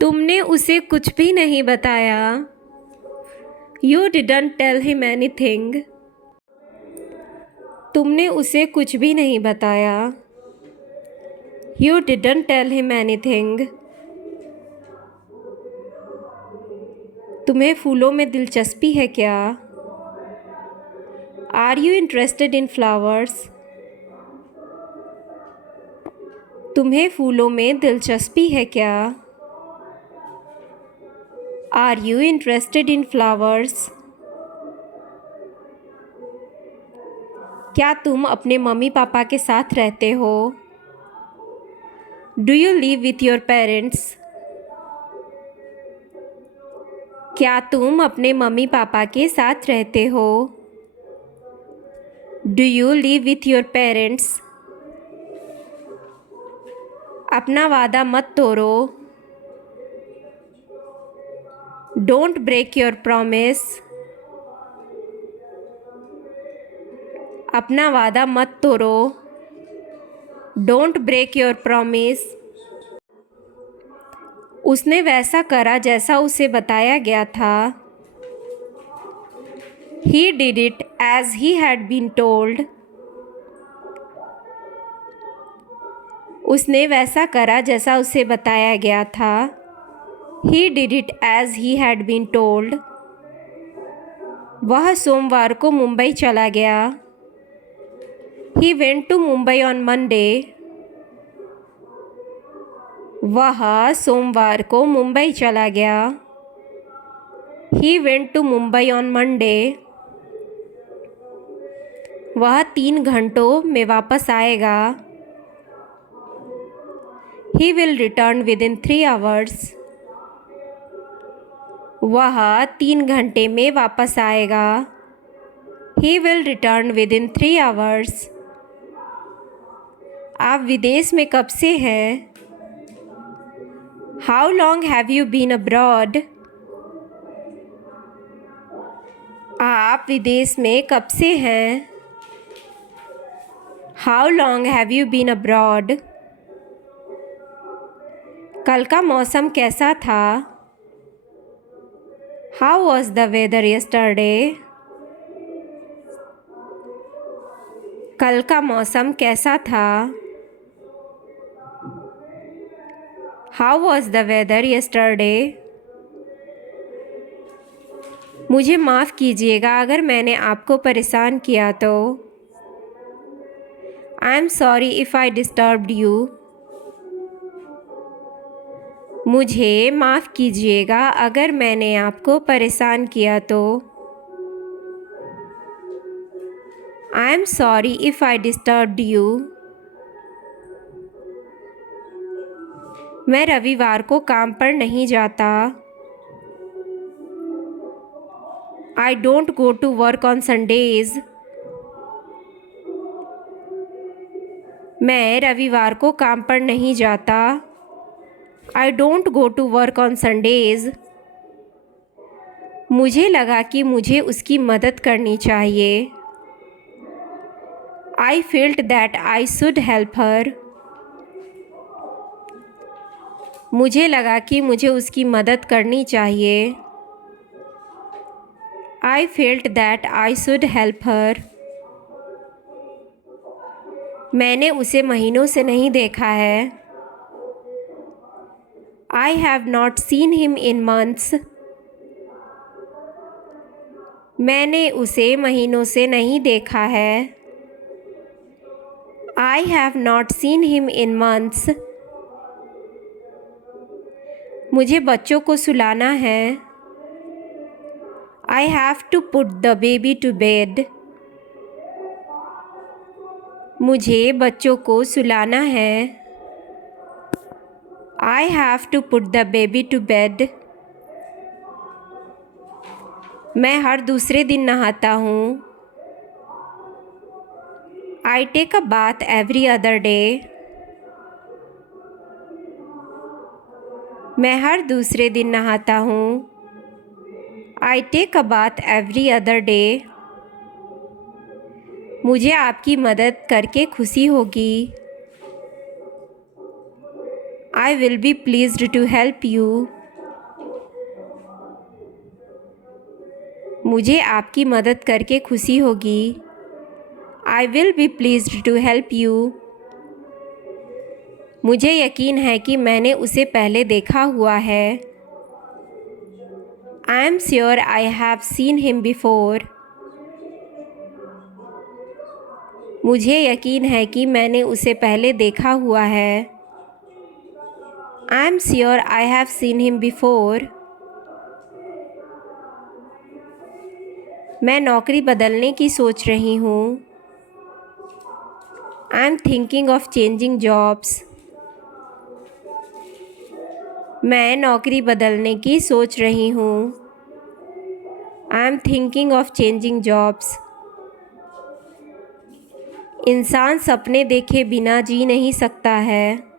तुमने उसे कुछ भी नहीं बताया। You didn't tell him anything. तुमने उसे कुछ भी नहीं बताया। You didn't tell him anything. तुम्हें फूलों में दिलचस्पी है क्या? Are you interested in flowers? तुम्हें फूलों में दिलचस्पी है क्या? Are you interested in flowers? क्या तुम अपने मम्मी पापा के साथ रहते हो? Do you live with your parents? क्या तुम अपने मम्मी पापा के साथ रहते हो? Do you live with your parents? अपना वादा मत तोड़ो। Don't break your promise. अपना वादा मत तोड़ो। Don't break your promise. उसने वैसा करा जैसा उसे बताया गया था। He did it as he had been told. उसने वैसा करा जैसा उसे बताया गया था। He did it as he had been told. वह सोमवार को मुंबई चला गया। He went to Mumbai on Monday. वह सोमवार को मुंबई चला गया। He went to Mumbai on Monday. वह 3 घंटों में वापस आएगा। He will return within 3 hours. वह 3 घंटे में वापस आएगा। He will return within 3 hours. आप विदेश में कब से हैं? How long have you been abroad? आप विदेश में कब से हैं? How long have you been abroad? कल का मौसम कैसा था? How was the weather yesterday? कल का मौसम कैसा था? How was the weather yesterday? मुझे माफ़ कीजिएगा अगर मैंने आपको परेशान किया तो। I am sorry if I disturbed you. मुझे माफ़ कीजिएगा अगर मैंने आपको परेशान किया तो। I am sorry if I disturbed you. मैं रविवार को काम पर नहीं जाता। I don't go to work on Sundays. मैं रविवार को काम पर नहीं जाता। I don't go to work on Sundays. मुझे लगा कि मुझे उसकी मदद करनी चाहिए। I felt that I should help her. मुझे लगा कि मुझे उसकी मदद करनी चाहिए। I felt that I should help her. मैंने उसे महीनों से नहीं देखा है। I have not seen him in months. मैंने उसे महीनों से नहीं देखा है। I have not seen him in months. मुझे बच्चों को सुलाना है। I have to put the baby to bed. मुझे बच्चों को सुलाना है। I have to put the baby to bed. मैं हर दूसरे दिन नहाता हूँ। I take a bath every other day. मैं हर दूसरे दिन नहाता हूँ। I take a bath every other day. मुझे आपकी मदद करके खुशी होगी। I I will be pleased to help you. मुझे आपकी मदद करके खुशी होगी. I will be pleased to help you. मुझे यकीन है कि मैंने उसे पहले देखा हुआ है. I am sure I have seen him before. मुझे यकीन है कि मैंने उसे पहले देखा हुआ है. I am sure I have seen him before. मैं नौकरी बदलने की सोच रही हूँ. I am thinking of changing jobs. मैं नौकरी बदलने की सोच रही हूँ. I am thinking of changing jobs. इंसान सपने देखे बिना जी नहीं सकता है.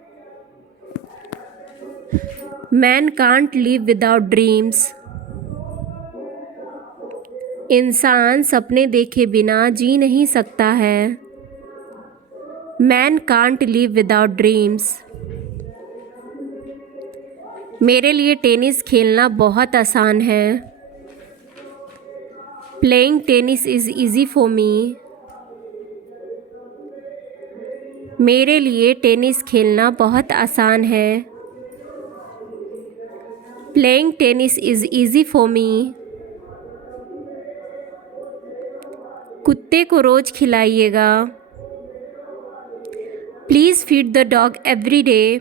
Man can't live without dreams. इंसान सपने देखे बिना जी नहीं सकता है. Man can't live without dreams. मेरे लिए टेनिस खेलना बहुत आसान है. Playing tennis is easy for me. मेरे लिए टेनिस खेलना बहुत आसान है. Playing tennis is easy for me. कुत्ते को रोज़ खिलाइएगा. Please feed the dog every day.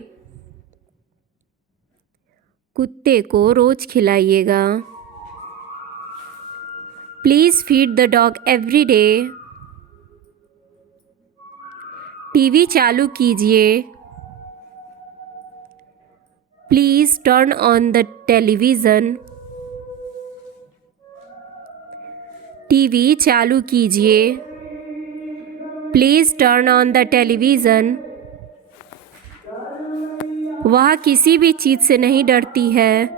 कुत्ते को रोज़ खिलाइएगा. Please feed the dog every day. TV चालू कीजिए. Please turn on the television. TV चालू कीजिए. Please turn on the television. वह किसी भी चीज़ से नहीं डरती है.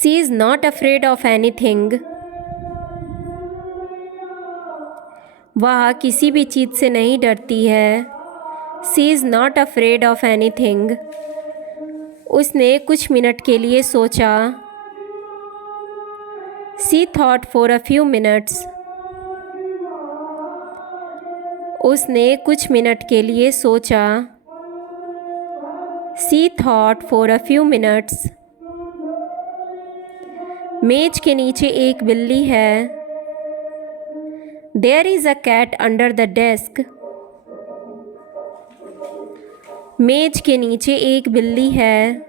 She is not afraid of anything. वह किसी भी चीज़ से नहीं डरती है. She is not afraid of anything. उसने कुछ मिनट के लिए सोचा. She thought for a few minutes. उसने कुछ मिनट के लिए सोचा. She thought for a few minutes. मेज के नीचे एक बिल्ली है. There is a cat under the desk. मेज के नीचे एक बिल्ली है.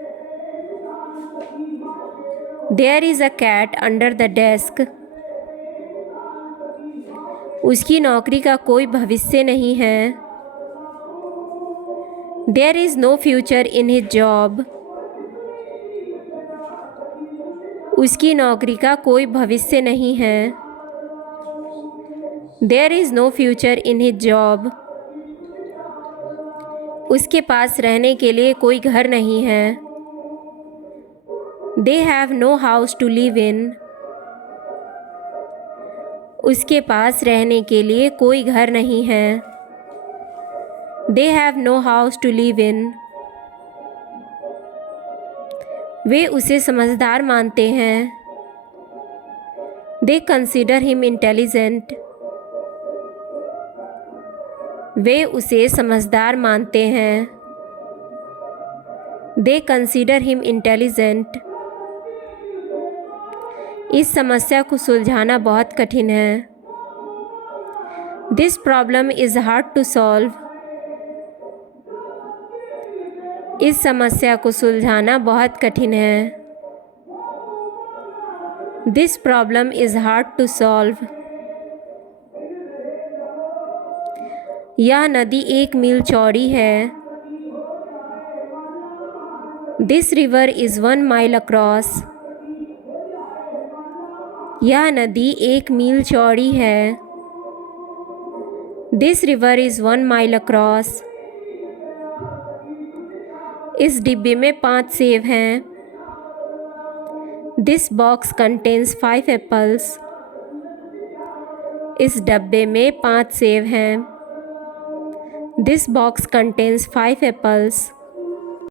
There is a cat under the desk. उसकी नौकरी का कोई भविष्य नहीं है. There is no future in his job. उसकी नौकरी का कोई भविष्य नहीं है. There is no future in his job. उसके पास रहने के लिए कोई घर नहीं है. They have no house to live in. उसके पास रहने के लिए कोई घर नहीं है. They have no house to live in. वे उसे समझदार मानते हैं. They consider him intelligent. वे उसे समझदार मानते हैं. They consider him intelligent. इस समस्या को सुलझाना बहुत कठिन है. This problem is hard to solve. इस समस्या को सुलझाना बहुत कठिन है. This problem is hard to solve. यह नदी 1 मील चौड़ी है. This river is 1 mile across. यह नदी 1 मील चौड़ी है. This river is 1 mile across. इस डिब्बे में 5 सेब हैं. This box contains 5 apples. इस डब्बे में 5 सेब हैं. This box contains 5 apples.